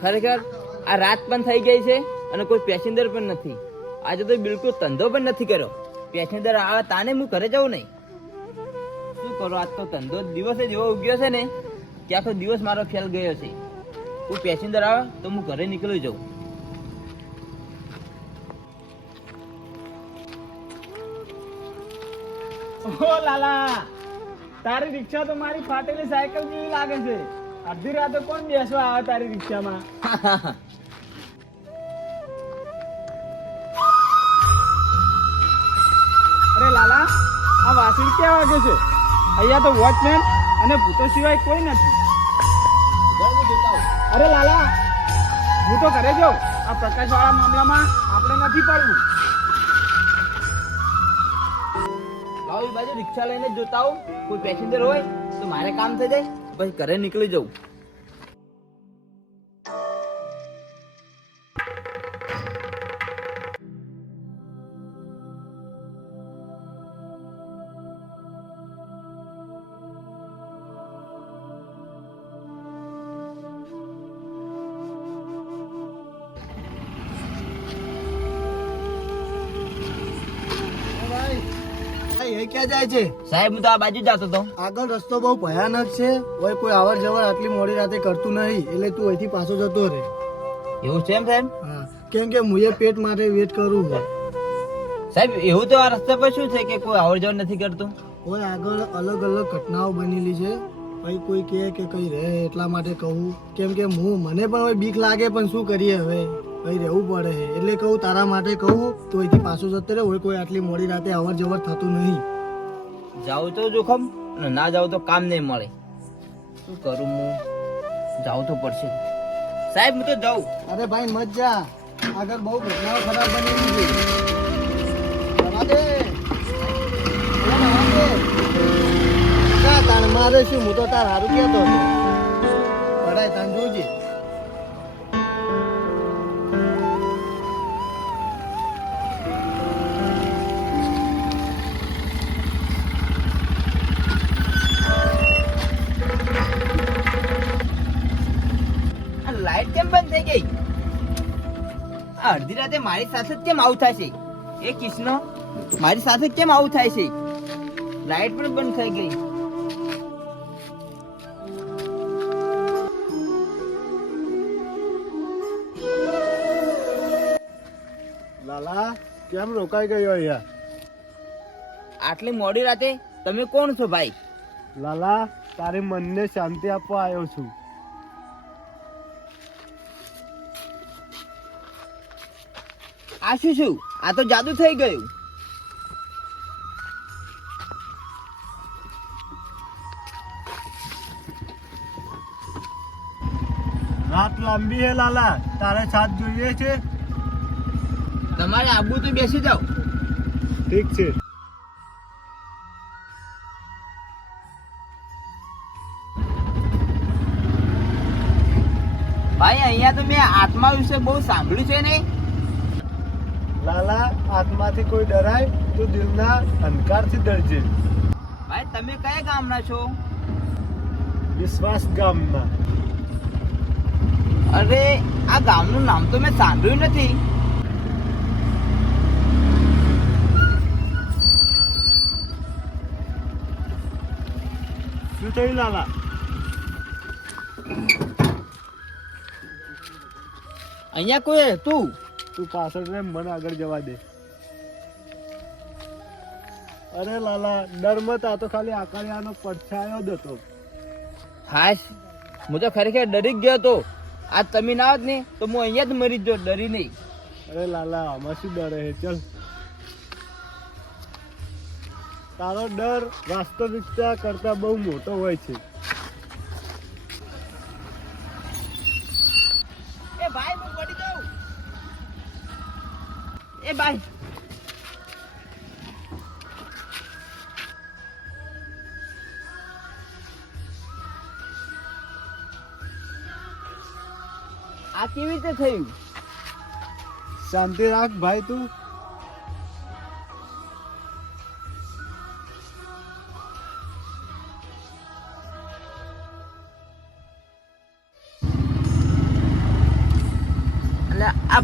ખરેખર આ રાત પણ થઈ ગઈ છે અને કોઈ પેસેન્જર પણ નથી. આજે તો બિલકુલ ધંધો પણ નથી કર્યો. પેસેન્જર આવે તાને હું ઘરે જવું નહીં. શું કરો, આજ તો ધંધો દિવસે જ એવો ઉગ્યો છે ને કે આખો દિવસ મારો ફેલ ગયો છે. કોઈ પેસેન્જર આવે તો હું ઘરે નીકળી જાઉં. ઓ લાલા, તારી રિક્ષા તો મારી ફાટેલી સાયકલ જેવી લાગે છે. અડધી રાતે કોણ બેસવા આવે તારી રિક્ષામાં? અરે લાલા, આ વાસી ક્યાં વાગે છે? અહીંયા તો વોચમેન અને ભૂતો સિવાય કોઈ નથી. અરે લાલા, હું તો ઘરે જાઉં. આ પ્રકાશવાળા મામલામાં આપણે નથી પડવું. લાવ એ બાજુ રિક્ષા લઈને જોતા આવું. કોઈ પેસેન્જર હોય તો મારે કામ થઈ જાય, પછી ઘરે નીકળી જવું. ક્યાં જાય છે સાહેબ, હું તો આ બાજુ જતો હતો. આગળ રસ્તો બહુ ભયાનક છે. હોય કોઈ આવર જવર આટલી મોડી રાતે કરતું નહીં, એટલે તું અહીંથી પાછો જતો રહે. એવું છે એમ સાહેબ? હા, કેમ કે મુએ પેટ માટે વેટ કરું છું. સાહેબ એવું તો આ રસ્તા પર શું છે કે કોઈ આવર જવર નથી કરતું? હોય આગળ અલગ અલગ ઘટનાઓ બનેલી છે. ભાઈ કોઈ કહે કે કઈ રહે એટલા માટે કહું. કેમ કે મને પણ હવે બીક લાગે, પણ શું કરીએ, હવે કઈ રહેવું પડે છે. એટલે કહું, તારા માટે કહું તો અહીંથી પાછો જતો રહે. હોય કોઈ આટલી મોડી રાતે અવર જવર થતું નહીં. જાઉં તો જોખમ અને ના જાઉં તો કામ નહીં મળે. શું કરું, હું જાઉં તો પડશે. સાહેબ હું તો જાઉં. અરે ભાઈ મત જા, આગળ બહુ ઘટનાઓ ખરાબ બનેલી છે. જવા દે. તાણ મારે શું, હું તો તાર હારું કહેતો હતો. પડાય તાન જોજે. લાઈટ કેમ બંધ થઈ ગઈ? આ અડધી રાતે મારી સાથે જ કેમ આવું થાય છે? એ કિશનો, મારી સાથે જ કેમ આવું થાય છે? લાઈટ પણ બંધ થઈ ગઈ. લાલા, કેમ રોકાઈ ગયો અહીંયા? આટલી મોડી રાતે તમે કોણ છો ભાઈ? લાલા, તારી મનને શાંતિ આપવા આવ્યો છું. આ શું? આ તો જાદુ થઈ ગયું. રાત લાંબી હે લાલા, તારે સાથ જોઈએ છે? તમારે આબુ તો બેસી જાઓ. ઠીક છે. ભાઈ અહીંયા તો મેં આત્મા વિશે બહુ સાંભળ્યું છે ને. લાલા, આત્માથી કોઈ ડરાય તો દિલના અંધકારથી ડરજે. ભાઈ તમે કયા ગામના છો? વિશ્વાસ ગામના. અરે આ ગામનું નામ તો મેં સાંભળ્યું નથી. શું થયું લાલા? અહીંયા કોઈ હતું? તું પાછળ રે, મને આગળ જવા દે. અરે લાલા, ડરમાં આ તો ખાલી આકાળિયાનો પડછાયો જ હતો. હાશ, હું તો ખરેખર ડરી જ ગયો હતો. આ તમે ના હોત ને તો હું અહીંયા જ મરી જ ડરી નહીં. અરે લાલા, આમાં શું ડરે છે? ચલ, તારો ડર વાસ્તવિકતા કરતા બહુ મોટો હોય છે. એ ભાઈ હું પડી જાઉં. એ ભાઈ આ કેવી રીતે થયું? શાંતિ રાખ ભાઈ તું.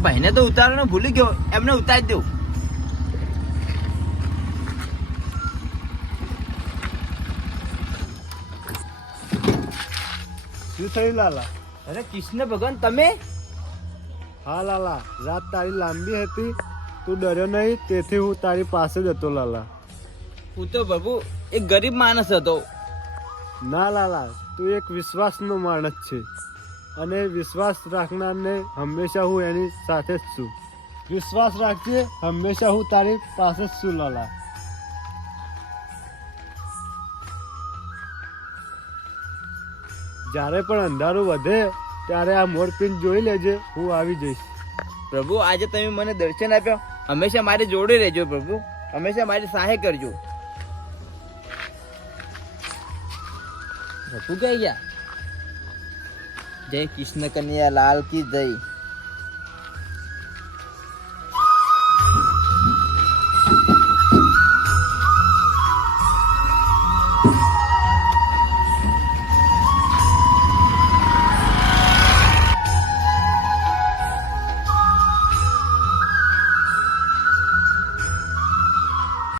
ભાઈને તો ઉતારવાનું ભૂલી ગયો, એમને ઉતારી દઉં. શું થયું લાલા? અરે કૃષ્ણ ભગવાન, તમે? હા લાલા, રાત તારી લાંબી હતી, તું ડર્યો નહીં તેથી હું તારી પાસે જ હતો લાલા. હું તો પ્રભુ એક ગરીબ માણસ હતો. ના લાલા, તું એક વિશ્વાસનો માણસ છે અને વિશ્વાસ રાખનારને હંમેશા હું એની સાથે જ છું. વિશ્વાસ રાખજે, હંમેશા હું તારી પાસે જ છું લાલા. જ્યારે પણ અંધારું વધે ત્યારે આ મોરપિંચ જોઈ લેજે, હું આવી જઈશ. પ્રભુ આજે તમે મને દર્શન આપ્યા, હંમેશા મારી જોડે રહેજો પ્રભુ, હંમેશા મારી સહાય કરજો. પ્રભુ કઈ ગયા? જય કૃષ્ણ કન્યા લાલ કી જય.